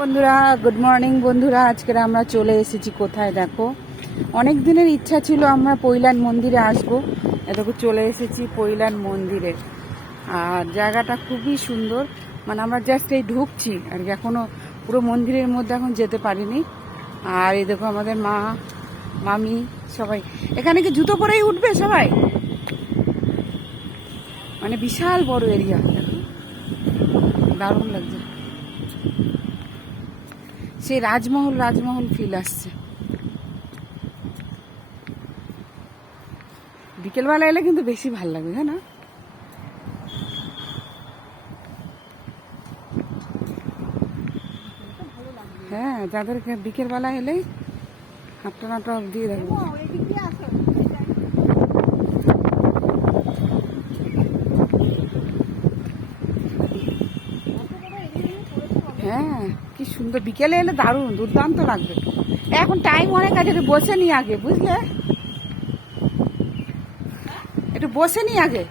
বন্ধুরা, good morning বন্ধুরা। আজকে আমরা চলে এসেছি কোথায় দেখো, অনেক দিনের ইচ্ছা ছিল আমরা পৈলান মন্দিরে আসবো। দেখো চলে এসেছি পৈলান মন্দিরে। আর জায়গাটা খুবই সুন্দর, মানে আমরা জাস্ট এই ঢুকছি আর কি, এখনো পুরো মন্দিরের মধ্যে এখন যেতে পারিনি। আর এই দেখো আমাদের মা, মামি সবাই এখানে কি জুতো পরেই উঠবে সবাই, মানে বিশাল বড় এরিয়া, দেখো দারুণ লাগছে। সেই রাজমহল রাজমহল ফিল আসছে। বিকেলবেলা এলে কিন্তু বেশি ভাল লাগবে, জানো। হ্যাঁ, যাদেরকে বিকেলবেলা এলেই হাঁটা নাটা দিয়ে রাখবো। হ্যাঁ, কি সুন্দর, বিকেলে এলে দারুণ দুর্দান্ত লাগবে। এখন টাইম অনেক আছে, একটু বসে নি আগে, বুঝলে, একটু বসে নি আগে।